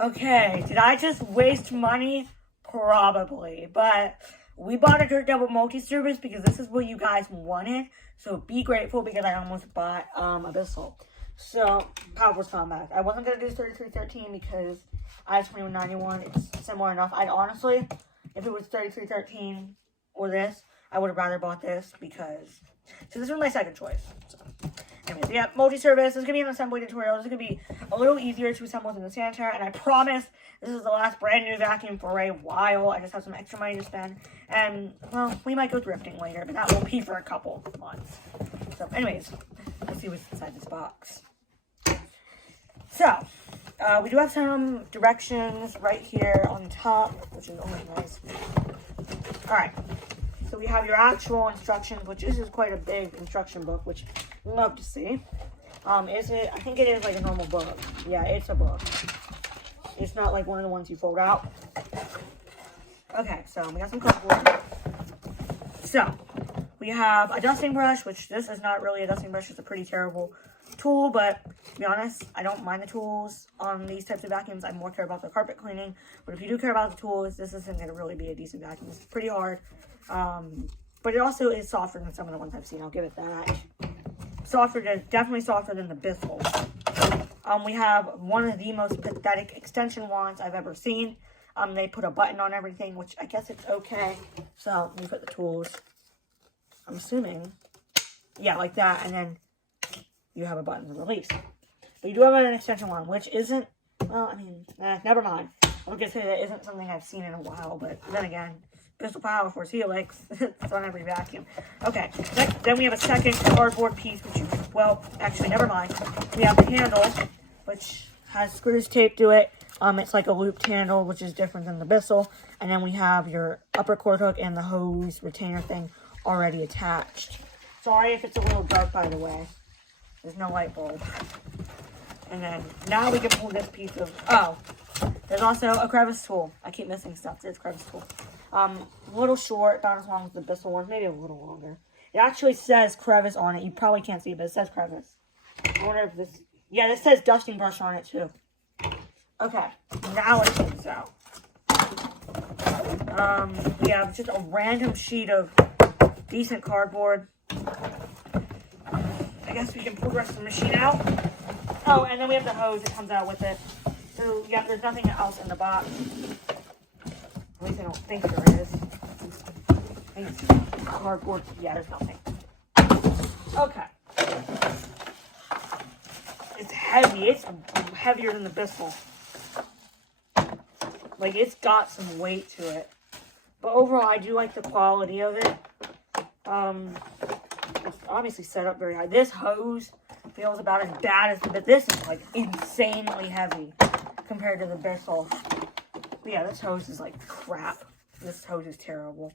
Okay, did I just waste money? Probably, but we bought a Dirt Devil Multisurface because this is what you guys wanted. So be grateful because I almost bought Abyssal. So Powerforce Combat. I wasn't gonna do 3313 because I have 2191. It's similar enough. I'd honestly, if it was 3313 or this, I would have rather bought this because so this was my second choice. So. Anyways, yeah, Multisurface. This is going to be an assembly tutorial. This is going to be a little easier to assemble than the sanitary. And I promise this is the last brand new vacuum for a while. I just have some extra money to spend. And, well, we might go thrifting later, but that will be for a couple months. So, anyways, let's see what's inside this box. So, we do have some directions right here on top, which is always nice. Alright. So we have your actual instructions, which this is quite a big instruction book, which I'd love to see. Is it? I think it is like a normal book. Yeah, it's a book. It's not like one of the ones you fold out. Okay, so we got some cardboard. So we have a dusting brush, which this is not really a dusting brush. It's a pretty terrible tool, but to be honest, I don't mind the tools on these types of vacuums. I more care about the carpet cleaning. But if you do care about the tools, this isn't going to really be a decent vacuum. It's pretty hard. But it also is softer than some of the ones I've seen. I'll give it that. Definitely softer than the Bissell. We have one of the most pathetic extension wands I've ever seen. They put a button on everything, which I guess it's okay. So, let me put the tools. I'm assuming. Yeah, like that. And then you have a button to release. But you do have an extension wand, which isn't, well, I mean, never mind. I was going to say that isn't something I've seen in a while, but then again, Pistol Powerforce Helix, it's on every vacuum. Okay, then we have a second cardboard piece, which well, actually, never mind. We have the handle, which has screws taped to it. It's like a looped handle, which is different than the Bissell. And then we have your upper cord hook and the hose retainer thing already attached. Sorry if it's a little dark, by the way. There's no light bulb. And then, now we can pull this piece of, there's also a crevice tool. I keep missing stuff. There's a crevice tool. A little short, not as long as the Bissell ones, maybe a little longer. It actually says crevice on it. You probably can't see it, but it says crevice. I wonder if this, yeah, this says dusting brush on it too. Okay, now it comes out. We have just a random sheet of decent cardboard. I guess we can pull the rest of the machine out. Oh, and then we have the hose that comes out with it. So, yeah, there's nothing else in the box. At least I don't think there is. I think it's cardboard. Yeah, there's nothing. Okay. It's heavy. It's heavier than the Bissell. Like, it's got some weight to it. But overall, I do like the quality of it. It's obviously set up very high. This hose feels about as bad as, but this is like insanely heavy compared to the Bissell. But yeah, this hose is like crap. This hose is terrible.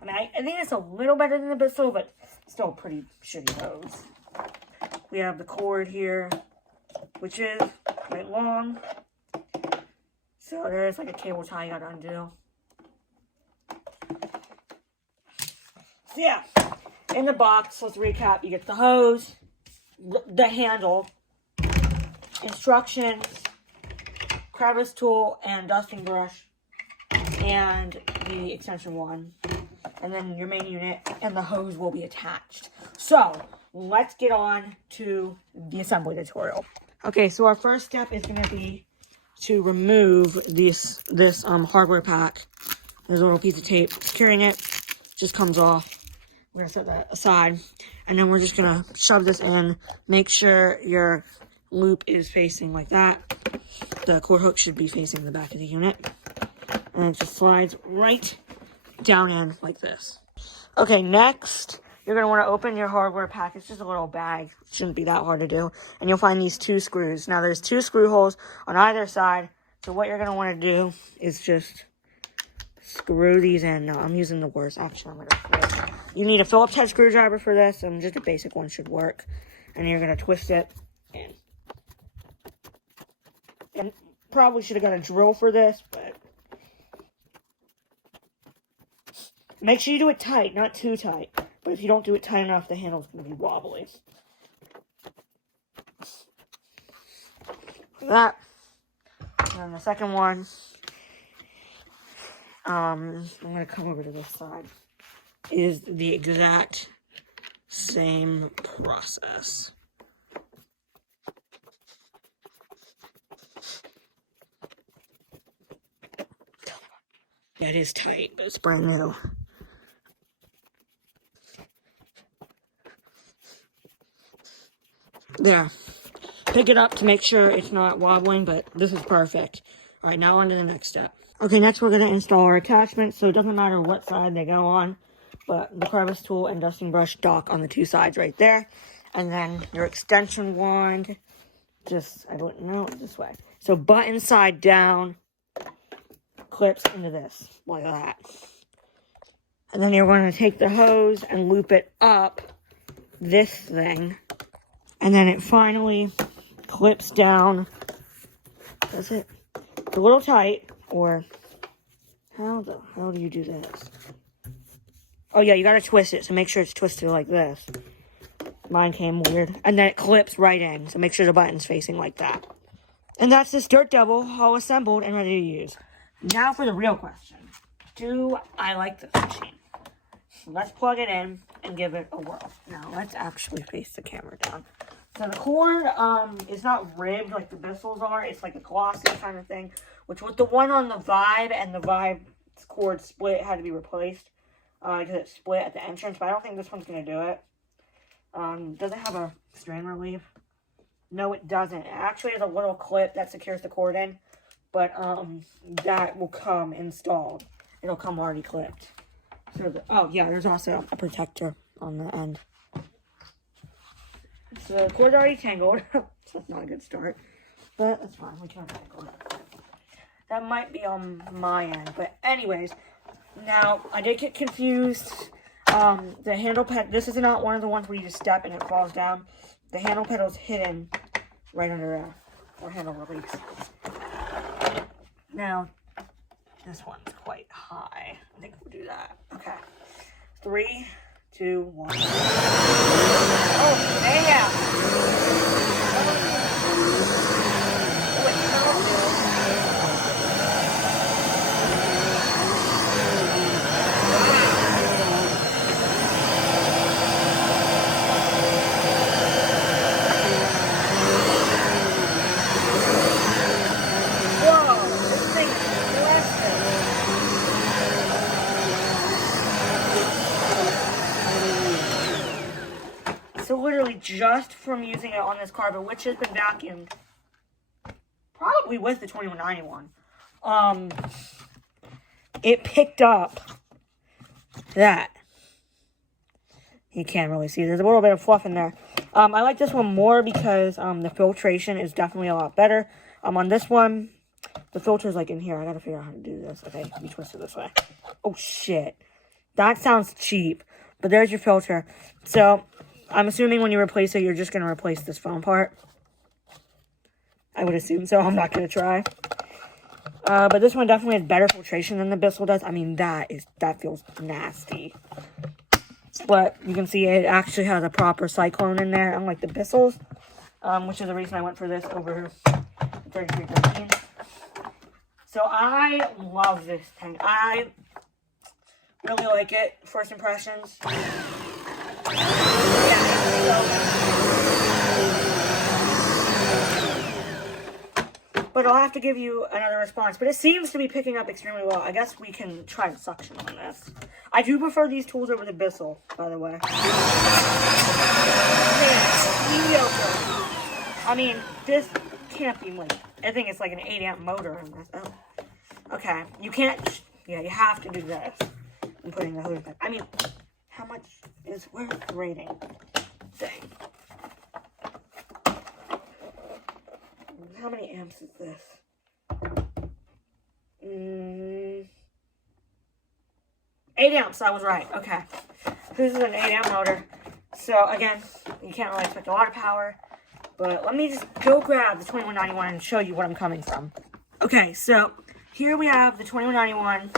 I mean, I think it's a little better than the Bissell, but still a pretty shitty hose. We have the cord here, which is quite long. So there is like a cable tie you gotta undo. So yeah, in the box, let's recap. You get the hose, the handle, instructions, crevice tool, and dusting brush, and the extension wand. And then your main unit and the hose will be attached. So, let's get on to the assembly tutorial. Okay, so our first step is going to be to remove this hardware pack. There's a little piece of tape securing it. Just comes off. We're going to set that aside. And then we're just going to shove this in. Make sure your loop is facing like that. The cord hook should be facing the back of the unit. And it just slides right down in like this. Okay, next, you're going to want to open your hardware pack. It's just a little bag. It shouldn't be that hard to do. And you'll find these 2 screws. Now, there's 2 screw holes on either side. So what you're going to want to do is just screw these in. No, I'm using the worst. Actually, I'm going to. You need a Phillips head screwdriver for this. And just a basic one should work. And you're going to twist it in. And probably should have got a drill for this, but make sure you do it tight, not too tight. But if you don't do it tight enough, the handle's going to be wobbly. then the second one, I'm going to come over to this side, is the exact same process. Yeah, it is tight, but it's brand new. There. Pick it up to make sure it's not wobbling, but this is perfect. Alright, now on to the next step. Okay, next we're going to install our attachments, so it doesn't matter what side they go on, but the crevice tool and dusting brush dock on the two sides right there. And then your extension wand, I don't know, this way. So button side down, clips into this, like that. And then you're going to take the hose and loop it up this thing. And then it finally clips down. Does it? It's a little tight, or how the hell do you do this? Oh yeah, you gotta twist it, so make sure it's twisted like this. Mine came weird. And then it clips right in, so make sure the button's facing like that. And that's this Dirt Devil all assembled and ready to use. Now for the real question. Do I like this machine? Let's plug it in and give it a whirl. Now, let's actually face the camera down. So the cord is not ribbed like the Bissel's are. It's like a glossy kind of thing. Which with the one on the Vibe and the Vibe cord split had to be replaced. Because it split at the entrance. But I don't think this one's going to do it. Does it have a strain relief? No, it doesn't. It actually has a little clip that secures the cord in. But that will come installed. It'll come already clipped. So oh yeah, there's also a protector on the end. So the cord's already tangled. So that's not a good start. But that's fine. We can untangle it. That might be on my end. But anyways, now I did get confused. The handle ped. This is not one of the ones where you just step and it falls down. The handle pedal's hidden right under there. Or handle release. Now, this one's quite high. I think we'll do that. Okay. 3, 2, 1. Oh, damn! So literally just from using it on this carpet, which has been vacuumed, probably with the 2191, it picked up that. You can't really see. There's a little bit of fluff in there. I like this one more because the filtration is definitely a lot better. On this one, the filter's like in here. I gotta figure out how to do this. Okay, let me twist it this way. Oh shit. That sounds cheap. But there's your filter. So I'm assuming when you replace it, you're just going to replace this foam part. I would assume so. I'm not going to try. But this one definitely has better filtration than the Bissell does. I mean, that feels nasty. But you can see it actually has a proper cyclone in there, unlike the Bissell's. Which is the reason I went for this over the 3313. So I love this thing. I really like it. First impressions. But I'll have to give you another response. But it seems to be picking up extremely well. I guess we can try the suction on this. I do prefer these tools over the Bissell, by the way. I mean, this can't be like... I think it's like an 8-amp motor in this. Oh. Okay. You can't... Yeah, you have to do this. I'm putting the hose back. I mean... How much is, where's the rating thing? How many amps is this? 8 amps, I was right. Okay. This is an 8-amp motor. So, again, you can't really expect a lot of power. But let me just go grab the 2191 and show you what I'm coming from. Okay, so here we have the 2191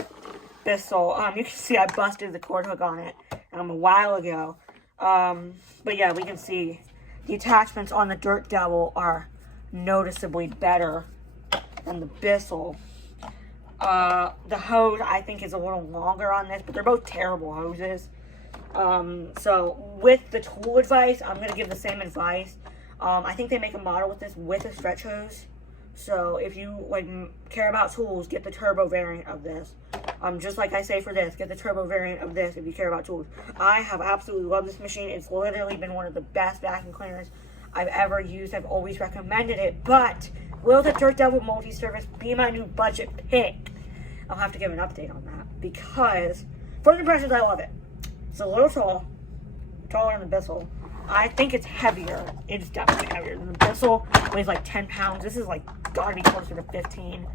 Bissell. You can see I busted the cord hook on it. A while ago. But yeah, we can see the attachments on the Dirt Devil are noticeably better than the Bissell. The hose, I think, is a little longer on this, but they're both terrible hoses. So with the tool advice, I'm going to give the same advice. I think they make a model with this with a stretch hose. So if you like care about tools, get the turbo variant of this. Just like I say for this, get the turbo variant of this if you care about tools. I have absolutely loved this machine. It's literally been one of the best vacuum cleaners I've ever used. I've always recommended it. But will the Dirt Devil Multisurface be my new budget pick? I'll have to give an update on that, because first impressions, I love it. It's a little tall, taller than the Bissell. I think it's heavier. It's definitely heavier than the Bissell. Weighs like 10 pounds. This is like gotta be closer to 15.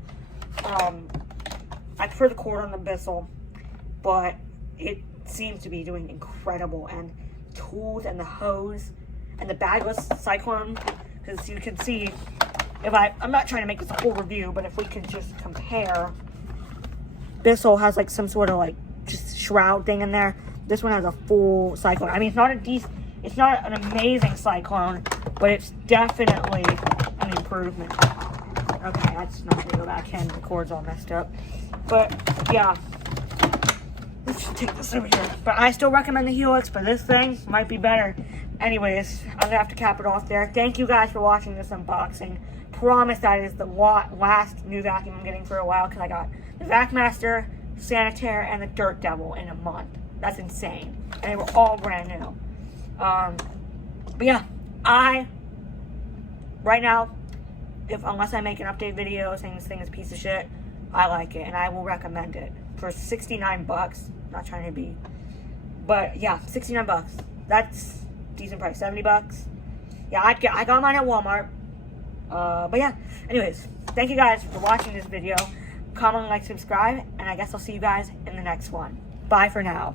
I prefer the cord on the Bissell, but it seems to be doing incredible. And tools and the hose and the bagless cyclone, because you can see, if I'm not trying to make this a whole review, but if we could just compare, Bissell has like some sort of like just shroud thing in there. This one has a full cyclone. I mean, it's not an amazing cyclone, but it's definitely an improvement. Okay, that's not gonna go back in. The cord's all messed up. But yeah, let's just take this over here. But I still recommend the Helix, but this thing might be better. Anyways, I'm gonna have to cap it off there. Thank you guys for watching this unboxing. Promise that is the last new vacuum I'm getting for a while, because I got the VacMaster, Sanitaire, and the Dirt Devil in a month. That's insane. And they were all brand new. But yeah, right now, unless I make an update video saying this thing is a piece of shit, I like it, and I will recommend it for 69 bucks. Not trying to be, but yeah, 69 bucks. That's decent price. 70 bucks. Yeah, I got mine at Walmart. But yeah, anyways, thank you guys for watching this video. Comment, like, subscribe, and I guess I'll see you guys in the next one. Bye for now.